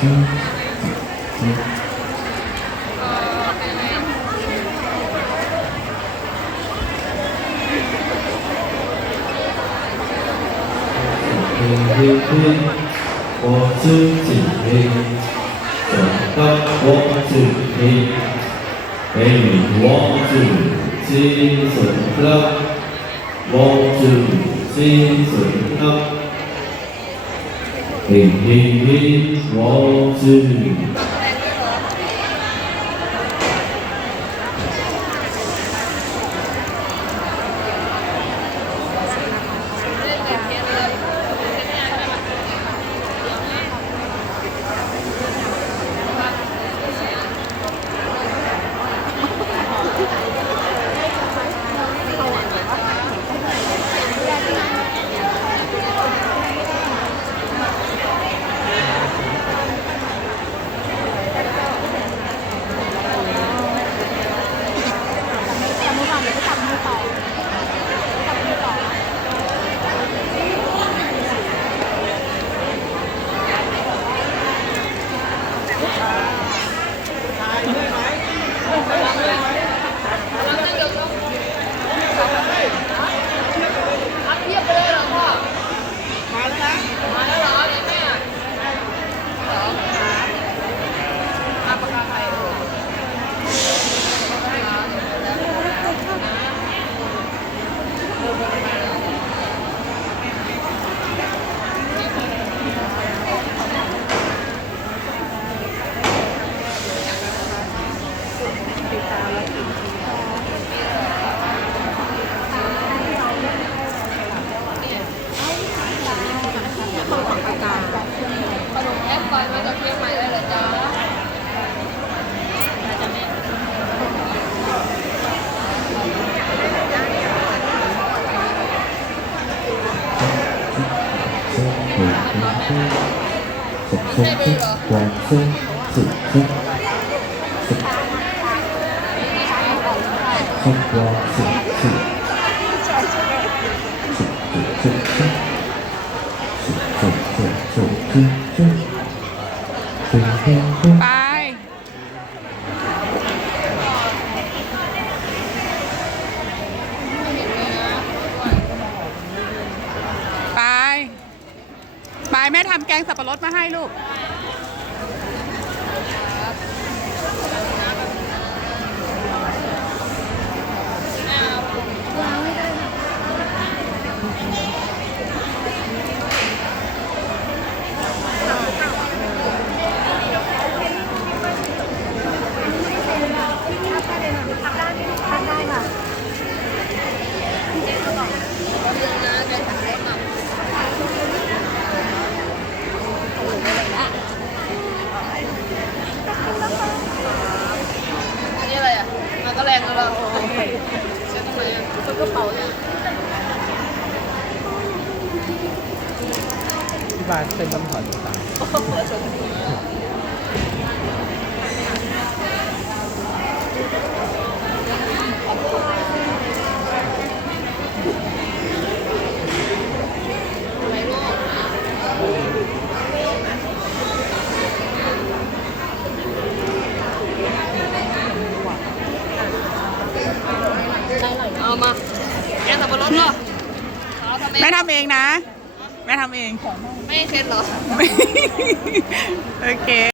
hình thiên có chương trình hình tổng cấp có chương trình hình có chương trình sử Hey hey hey, waltzing. ถูกทุดทุกสุดทุดทุกสุดทุกสุดทุกสุดทุกวันสุขสุขสุขสุขสุขสุขสุขสุขสุขสุขสุขสุข แม่ทำแกงสับปะรดมาให้ลูกอันนี้อะไรอะมันก็แรงแล้วเหรอเชื่อทำไมอะคนกระเป๋าเนี่ย ที่บ้านเป็นน้ำถอนต่างเอามาแกงสับปะรดเหรอเขาทำเอง แม่ทำเองนะ แม่ทำเอง ไม่เค็มเหรอ โอเค